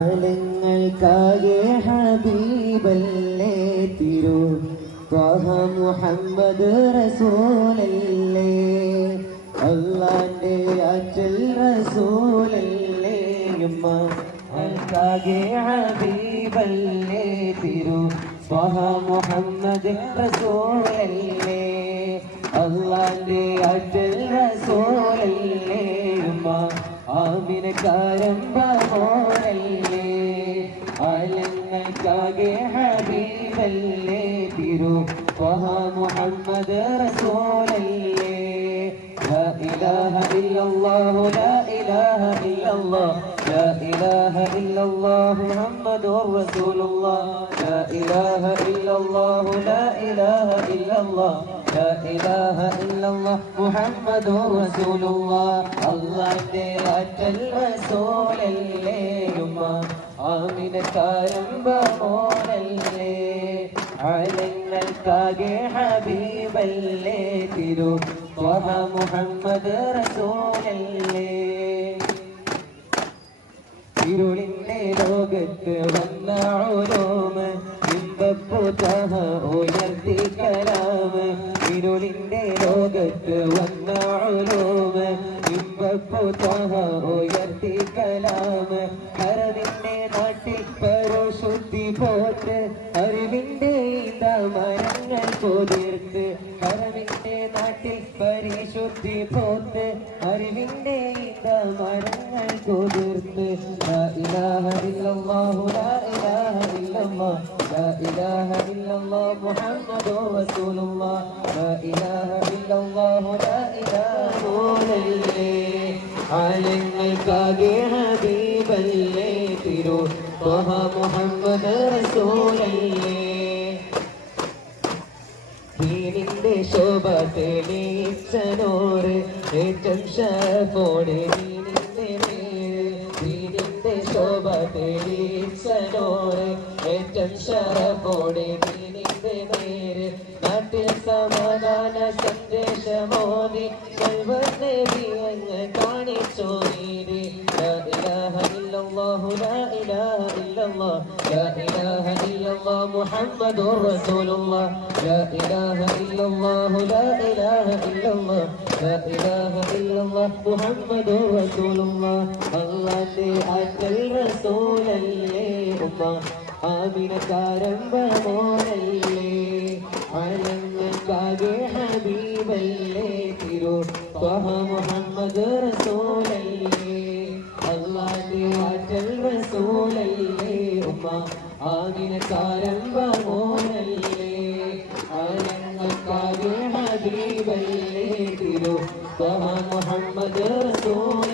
കാലങ്ങൾക്കാകെ ഹബീബല്ലേ തിരു ത്വഹ മുഹമ്മദ് റസൂലല്ലേ അല്ലാഹുവിന്റെ ആറ്റൽ റസൂലല്ലേ ഉമ്മക്കാകെ ഹബീബല്ലേ തിരു ത്വഹ മുഹമ്മദ് റസൂലല്ലേ അല്ലാഹുവിന്റെ ആറ്റൽ റസൂലല്ലേ ഉമ്മ ആമിനക്കാരംഭമോനല്ലേ ആലങ്ങൾക്കാകെ ഹബീബല്ലേ തിരു ത്വഹ മുഹമ്മദ് റസൂലല്ലേ ലാ ഇലാഹ ഇല്ലല്ലാഹു ലാ ഇലാഹ ഇല്ലല്ലാഹ് ലാ ഇലാഹ ഇല്ലല്ലാഹു മുഹമ്മദുർ റസൂലുള്ളാഹ് ലാ ഇലാഹ ഇല്ലല്ലാഹു ലാ ഇലാഹ ഇല്ലല്ലാഹ് لا إله إلا الله محمد رسول الله الله أتى الرسول الليل آمن كارم بمول الليل علينا الكاقي حبيب الليل تلو طه محمد رسول الليل ഇരുളിന്റെ ലോകത്ത് വന്ന ഉലൂമ് ഇമ്പപ്പുതഹ ഉയർത്തി കലാമ് ഇരുളിന്റെ ലോകത്ത് വന്ന ഉലൂമ് ഇമ്പപ്പുതഹ ഉയർത്തി കലാമ് അറിവിന്റെ നാട്ടിൽ പരശുദ്ധി പോത്ത് അറിവിന്റെ മരങ്ങൾ കൊതിർത്ത് അറിവിന്റെ നാട്ടിൽ പരിശുദ്ധി പോത്ത് അറിവിന്റെ മരങ്ങൾ കൊതിർത്ത് لا إله إلا الله لا إله إلا الله لا إله إلا الله محمد رسول الله لا إله إلا الله لا إله إلا الله عليك حبيب الله തിരു طه محمد رسول الله ദീനിന്റെ ശോഭ തെളിയിച്ച നൂറ് ഏറ്റം ഷറഫോടെ ദീനിന്റെ ശോഭ തെളിയിച്ച നൂറ് ഏറ്റം ഷറഫോടെ ദീനിന്റെ നേര് നാട്ടിൽ സമാധാന സന്ദേശമോദി സർവനബി അങ്ങ് കാണിച്ചോ നീതി ലാ ഇലാഹ ഇല്ലല്ലാഹു ലാ ഇലാഹ ഇല്ലല്ലാഹ് ലാ ഇലാഹ ഇല്ലല്ലാഹ് മുഹമ്മദുർ റസൂലുള്ളാഹ് ലാ ഇലാഹ ഇല്ലല്ലാഹു ലാ ഇലാഹ ഇല്ലല്ലാഹ് ലാ ഇലാഹ ഇല്ലല്ലാഹ് മുഹമ്മദുർ റസൂലുള്ളാഹ് അല്ലാഹുവിന്റെ ആറ്റൽ റസൂലല്ലേ ഉമ്മ ആമിനക്കാരംഭമോനല്ലേ علمك حبيب الليل طه محمد رسول الله دعوة الرسول أمة آمين كارم بمون علمك حبيب الليل طه محمد رسول